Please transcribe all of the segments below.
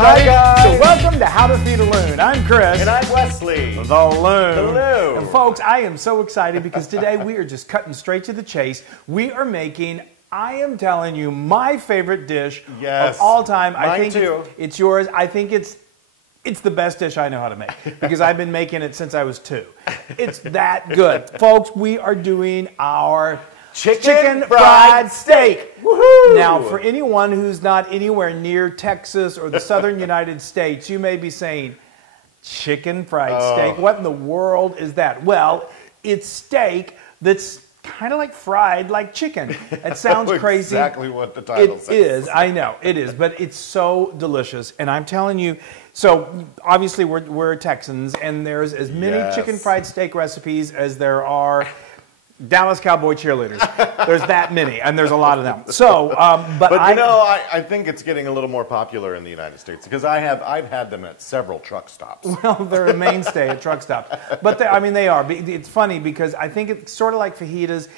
everybody. Hi, guys. So welcome to How to Feed a Loon. I'm Chris. And I'm Wesley. The Loon. The Loon. And folks, I am so excited because today we are just cutting straight to the chase. We are making, I am telling you, my favorite dish of all time. Mine I think too. It's yours. I think it's the best dish I know how to make because I've been making it since I was 2. It's that good. Folks, we are doing our chicken fried steak. Woohoo! Now, for anyone who's not anywhere near Texas or the southern United States, you may be saying, chicken fried steak? What in the world is that? Well, it's steak that's kind of like fried like chicken. It sounds crazy. Exactly what the title says. It is. I know. It is. But it's so delicious. And I'm telling you, so obviously we're Texans, and there's as many chicken fried steak recipes as there are Dallas Cowboy cheerleaders. There's that many, and there's a lot of them. So, but you know, I think it's getting a little more popular in the United States because I've had them at several truck stops. Well, they're a mainstay at truck stops, but I mean they are. It's funny because I think it's sort of like fajitas.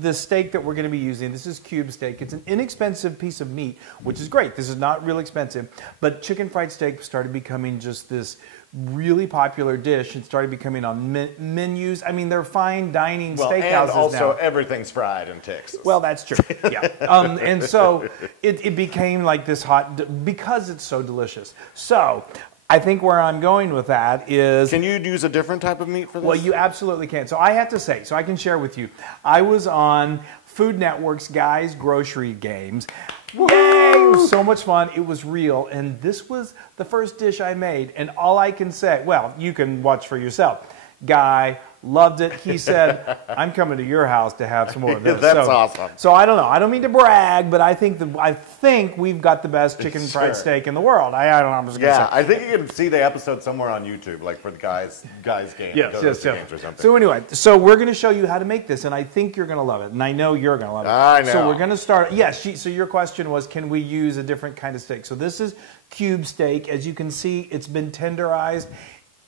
The steak that we're going to be using. This is cube steak. It's an inexpensive piece of meat, which is great. This is not real expensive, but chicken fried steak started becoming just this really popular dish and started becoming on menus. I mean, they're fine dining steakhouses and also now. Everything's fried in Texas. Well, that's true. Yeah, and so it became like this hot because it's so delicious. So I think where I'm going with that is, can you use a different type of meat for this? Well, you absolutely can. So I have to say, so I can share with you, I was on Food Network's Guys Grocery Games. Yay! It was so much fun. It was real. And this was the first dish I made. And all I can say, well, you can watch for yourself. Guy loved it. He said, I'm coming to your house to have some more of this. That's awesome. So I don't know. I don't mean to brag, but I think we've got the best chicken fried steak in the world. I don't know. I'm just going to say. I think you can see the episode somewhere on YouTube, like for the guys game. Yes. Games or something. So anyway, so we're going to show you how to make this, and I think you're going to love it, and I know you're going to love it. I know. So we're going to start. Yes. So your question was, can we use a different kind of steak? So this is cube steak. As you can see, it's been tenderized.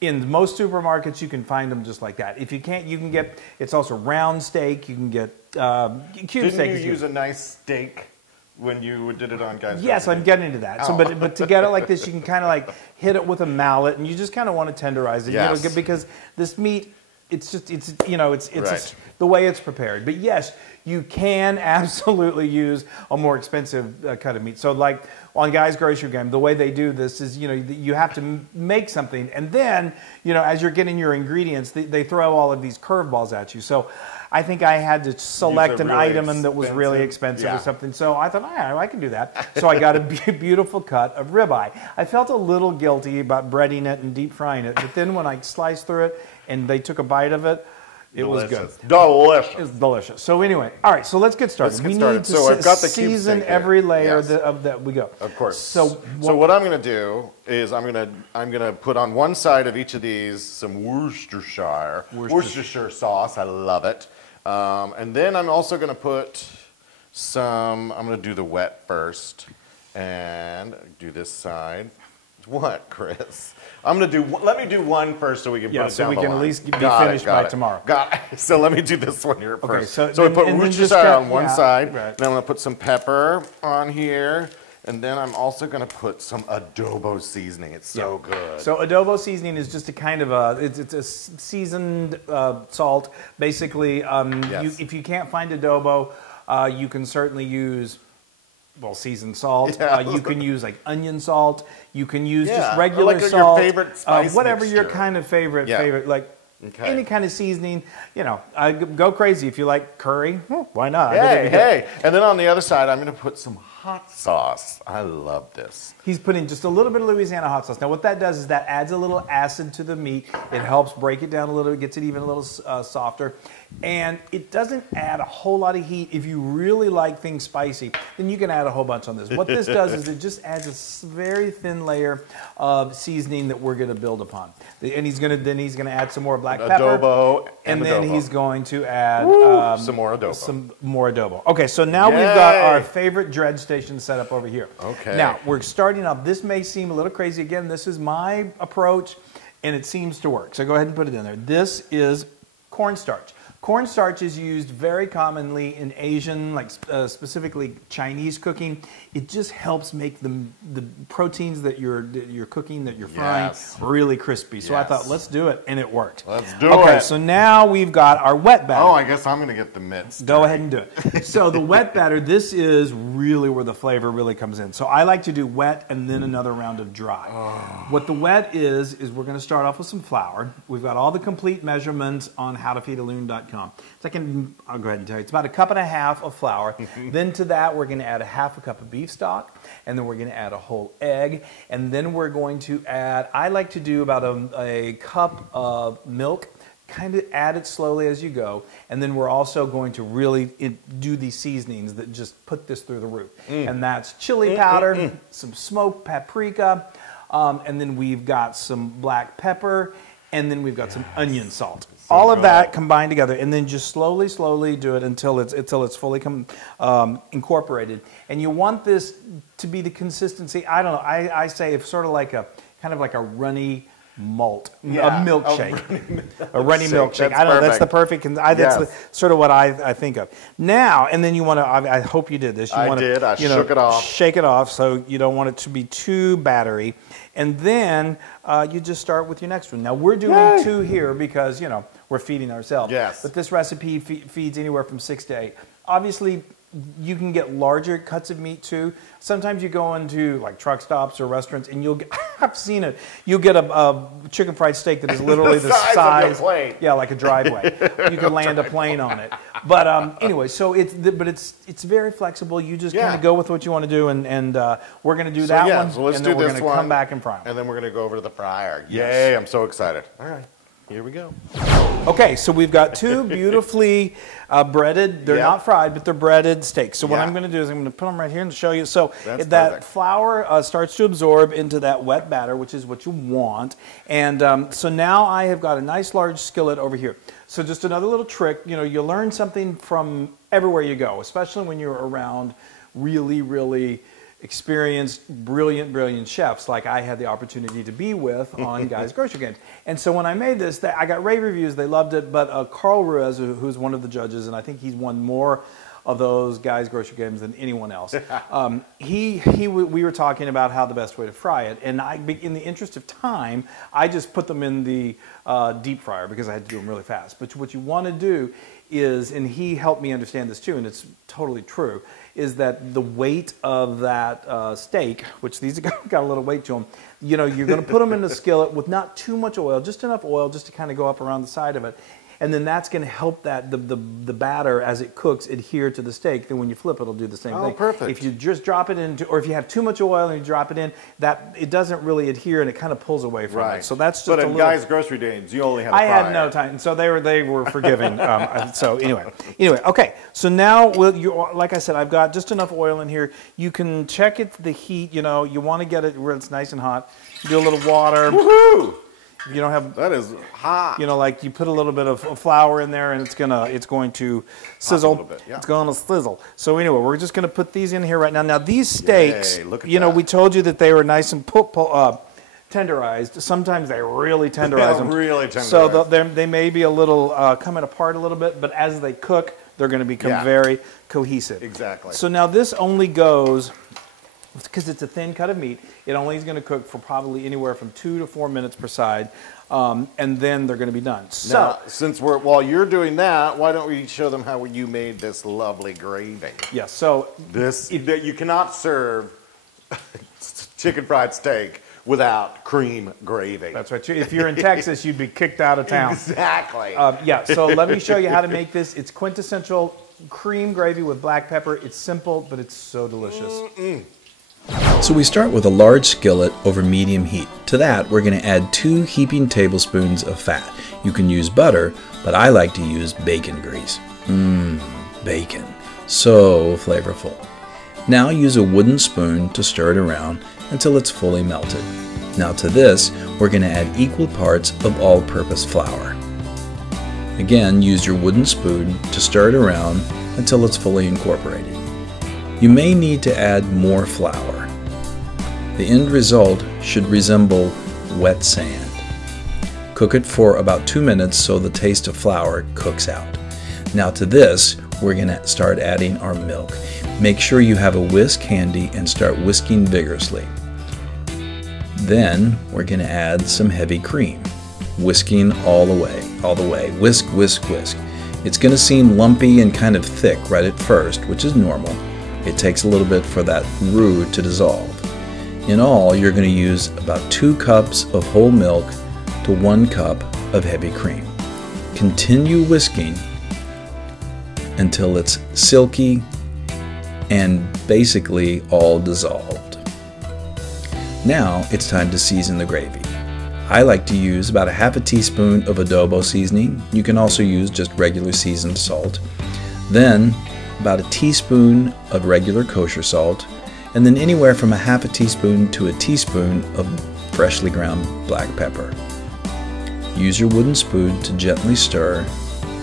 In most supermarkets, you can find them just like that. If you can't, you can get, it's also round steak. You can get cube steak. Didn't you use a nice steak when you did it on Guys? Yes, I'm getting into that. So, but to get it like this, you can kind of like hit it with a mallet, and you just kind of want to tenderize it. Yes. You know, because this meat, it's Right. the way it's prepared. But yes, you can absolutely use a more expensive cut of meat. So like on Guys Grocery Game, the way they do this is, you have to make something, and then, as you're getting your ingredients, they throw all of these curveballs at you. So I think I had to select an item that was really expensive or something. So I thought, I can do that. So I got a beautiful cut of ribeye. I felt a little guilty about breading it and deep frying it, but then when I sliced through it and they took a bite of it, it was good. Delicious. It was delicious. So anyway, all right, so let's get started. We need to I've got the cube season steak every layer Yes. of that we go. Of course. So what I'm going to do is I'm going to put on one side of each of these some Worcestershire sauce. I love it. And then I'm also going to put I'm going to do the wet first and do this side. What, Chris? Let me do one first so we can put it down so we the can line. at least be finished by tomorrow. Got it. So let me do this one here first. Okay, so we put Worcestershire on one side. Right. Then I'm going to put some pepper on here. And then I'm also going to put some adobo seasoning. It's so good. So adobo seasoning is just a kind of it's a seasoned salt. Basically, if you can't find adobo, you can certainly use seasoned salt. You can use like onion salt. You can use just regular salt. Your favorite spice whatever mixture. your kind of favorite, like any kind of seasoning. Go crazy if you like curry. Why not? Hey. And then on the other side, I'm going to put some hot sauce. I love this. He's putting just a little bit of Louisiana hot sauce. Now, what that does is that adds a little acid to the meat. It helps break it down a little. It gets it even a little softer. And it doesn't add a whole lot of heat. If you really like things spicy, then you can add a whole bunch on this. What this does is it just adds a very thin layer of seasoning that we're going to build upon. And he's going to add some more black pepper. Adobo. And then he's going to add some more adobo. Some more adobo. Okay, so now we've got our favorite dredge station set up over here. Okay. Now, we're starting off. This may seem a little crazy. Again, this is my approach, and it seems to work. So go ahead and put it in there. This is cornstarch. Cornstarch is used very commonly in Asian, like specifically Chinese cooking. It just helps make the proteins that you're cooking, that you're frying, really crispy. So I thought, let's do it, and it worked. Let's do it. Okay, so now we've got our wet batter. Oh, I guess I'm going to get the mitts. Go ahead and do it. So the wet batter, this is really where the flavor really comes in. So I like to do wet and then another round of dry. What the wet is we're going to start off with some flour. We've got all the complete measurements on howtofeedaloon.com. I'll go ahead and tell you, it's about 1.5 cups of flour. Then to that, we're going to add 1/2 cup of beef stock, and then we're going to add a whole egg, and then we're going to add, I like to do about a cup of milk, kind of add it slowly as you go, and then we're also going to really do these seasonings that just put this through the roof. And that's chili powder, some smoked paprika, and then we've got some black pepper, and then we've got some onion salt. So all of that combined together, and then just slowly do it until it's fully incorporated. And you want this to be the consistency. I don't know. I say it's sort of like kind of like a runny malt, a milkshake, a runny milkshake. I don't know. That's the perfect. That's sort of what I think of. Now, and then you want to. I hope you did this. I shook it off. Shake it off, so you don't want it to be too battery. And then you just start with your next one. Now we're doing 2 here because we're feeding ourselves. Yes. But this recipe feeds anywhere from 6 to 8. Obviously, you can get larger cuts of meat too. Sometimes you go into like truck stops or restaurants and you'll get, I've seen it, you'll get a chicken fried steak that is literally the size of your plane. Yeah, like a driveway. You can land a plane on it. But anyway, so it's very flexible. You just kind of go with what you want to do, and we're going to do that one. So let's and do then we're this going to come back and fry them. And then we're going to go over to the fryer. Yay, I'm so excited. All right. Here we go. Okay, so we've got 2 beautifully breaded, they're not fried, but they're breaded steaks. So what I'm going to do is I'm going to put them right here and show you. So that flour starts to absorb into that wet batter, which is what you want. And so now I have got a nice large skillet over here. So just another little trick, you learn something from everywhere you go, especially when you're around really experienced, brilliant chefs like I had the opportunity to be with on Guys Grocery Games. And so when I made this, I got rave reviews, they loved it, but Carl Ruiz, who's one of the judges, and I think he's won more of those Guys Grocery Games than anyone else, we were talking about how the best way to fry it, and in the interest of time, I just put them in the deep fryer because I had to do them really fast. But what you want to do is, and he helped me understand this too, and it's totally true, is that the weight of that steak, which these got a little weight to them, you're going to put them in the skillet with not too much oil, just enough oil just to kind of go up around the side of it. And then that's going to help that the batter as it cooks adhere to the steak. Then when you flip it, it'll do the same thing. Perfect. If you just drop it into, or if you have too much oil and you drop it in, that it doesn't really adhere and it kind of pulls away from it. So that's just. But in Guys Grocery Games, you only had. I had no time, so they were forgiving. So anyway, okay. So now like I said, I've got just enough oil in here. You can check the heat. You want to get it where it's nice and hot. Do a little water. Woohoo! You don't have that is hot. Like you put a little bit of flour in there, and it's going to sizzle. A little bit, It's going to sizzle. So anyway, we're just going to put these in here right now. Now these steaks, look at that. We told you that they were nice and tenderized. Sometimes they really tenderize them. Really tenderized. So they may be a little coming apart a little bit, but as they cook, they're going to become very cohesive. Exactly. So now this only goes, because it's a thin cut of meat, it only is going to cook for probably anywhere from 2 to 4 minutes per side, and then they're going to be done. So now, while you're doing that, why don't we show them how you made this lovely gravy? Yes. So you cannot serve chicken fried steak without cream gravy. That's right. If you're in Texas, you'd be kicked out of town. Exactly. So let me show you how to make this. It's quintessential cream gravy with black pepper. It's simple, but it's so delicious. So we start with a large skillet over medium heat. To that, we're going to add 2 heaping tablespoons of fat. You can use butter, but I like to use bacon grease. Bacon. So flavorful. Now use a wooden spoon to stir it around until it's fully melted. Now to this, we're going to add equal parts of all-purpose flour. Again, use your wooden spoon to stir it around until it's fully incorporated. You may need to add more flour. The end result should resemble wet sand. Cook it for about 2 minutes so the taste of flour cooks out. Now to this, we're going to start adding our milk. Make sure you have a whisk handy and start whisking vigorously. Then we're going to add some heavy cream, whisking all the way. Whisk, whisk, whisk. It's going to seem lumpy and kind of thick right at first, which is normal. It takes a little bit for that roux to dissolve. In all, you're going to use about 2 cups of whole milk to 1 cup of heavy cream. Continue whisking until it's silky and basically all dissolved. Now it's time to season the gravy. I like to use about 1/2 teaspoon of adobo seasoning. You can also use just regular seasoned salt. Then about 1 teaspoon of regular kosher salt, and then anywhere from 1/2 teaspoon to 1 teaspoon of freshly ground black pepper. Use your wooden spoon to gently stir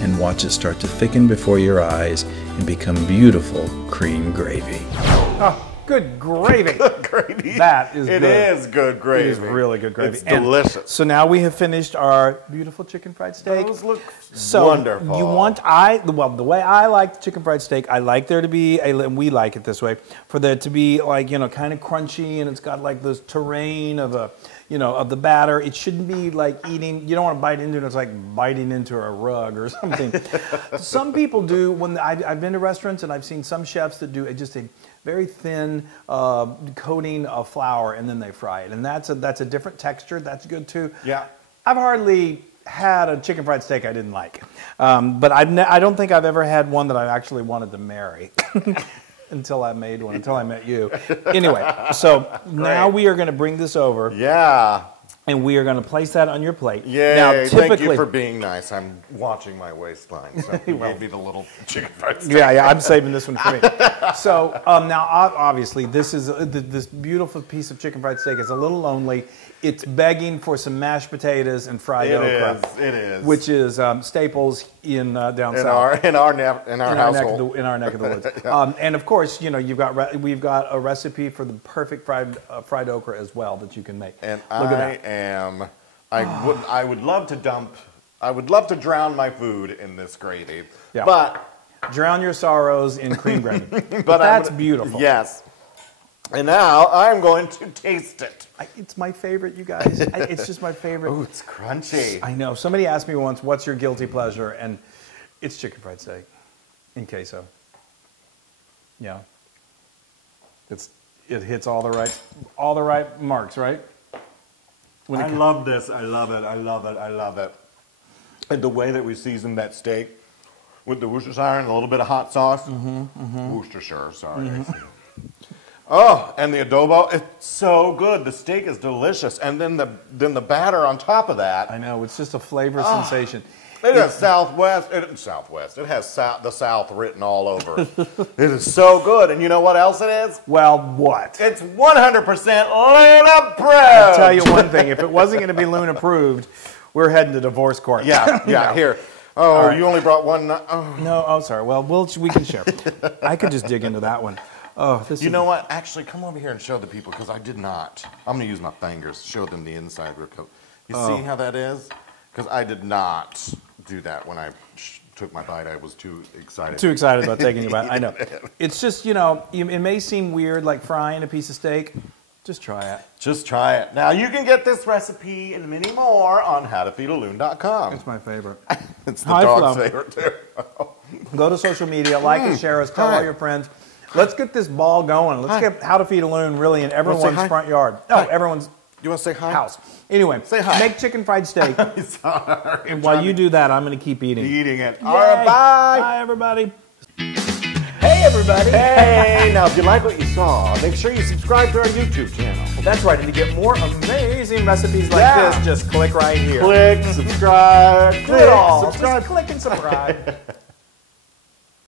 and watch it start to thicken before your eyes and become beautiful cream gravy. Oh, good gravy. Good gravy. That is good. It is good gravy. It is really good gravy. It's delicious. So now we have finished our beautiful chicken fried steak. Those look so wonderful. You want, well, the way I like the chicken fried steak, I like there to be, and we like it this way, for there to be like, kind of crunchy, and it's got like this terrain of of the batter. It shouldn't be like eating, you don't want to bite into it, it's like biting into a rug or something. Some people do, when I've been to restaurants and I've seen some chefs that do just a very thin coating of flour and then they fry it. And that's a different texture, that's good too. Yeah. I've hardly had a chicken fried steak I didn't like. But I don't think I've ever had one that I actually wanted to marry. Until I made one, until I met you. Anyway, so now we are going to bring this over. Yeah. And we are going to place that on your plate. Yay, now, thank you for being nice. I'm watching my waistline, so you gave me the little chicken fried steak. Yeah, I'm saving this one for me. So now, obviously, this is this beautiful piece of chicken fried steak is a little lonely. It's begging for some mashed potatoes and fried okra. It is. Which is staples in down south. In our household. In our neck of the woods. Yeah. And of course, we've got a recipe for the perfect fried okra as well that you can make. And Look at that. I would love to drown my food in this gravy. Yeah. But drown your sorrows in cream gravy. But that's beautiful. Yes. And now I'm going to taste it. It's my favorite, you guys. It's just my favorite. Oh, it's crunchy. I know. Somebody asked me once, what's your guilty pleasure? And it's chicken fried steak in queso. Yeah. It hits all the right marks, right? I love this. I love it. I love it. I love it. And the way that we seasoned that steak with the Worcestershire and a little bit of hot sauce. Worcestershire, sorry. Oh, and the adobo, it's so good. The steak is delicious. And then the batter on top of that. I know, it's just a flavor sensation. It has Southwest. It has the South written all over it. It is so good. And you know what else it is? Well, what? It's 100% Loon approved. I'll tell you one thing. If it wasn't going to be Loon approved, we're heading to divorce court. Yeah, No. Here. Oh, right. You only brought one. Oh. No, oh, sorry. Well, we can share. I could just dig into that one. Oh, you know what? Actually, come over here and show the people, because I did not. I'm going to use my fingers to show them the inside real quick. You see how that is? Because I did not do that when I took my bite. I was too excited. Too excited about taking your bite. I know. It's just, it may seem weird like frying a piece of steak. Just try it. Just try it. Now, you can get this recipe and many more on howtofeedaloon.com. It's my favorite. It's the dog's favorite, too. Go to social media, like and share us, tell all your friends. Let's get this ball going. Let's get How to Feed a Loon really in everyone's front yard. No, everyone's you want to say hi? House. Anyway, say hi. Make chicken fried steak. Sorry. And while you do that, I'm going to keep eating. Eating it. Yay. All right, bye. Bye, everybody. Hey, everybody. Hey. Now, if you like what you saw, make sure you subscribe to our YouTube channel. That's right. And to get more amazing recipes like this, just click right here. Click, subscribe. Do it all. Just click and subscribe.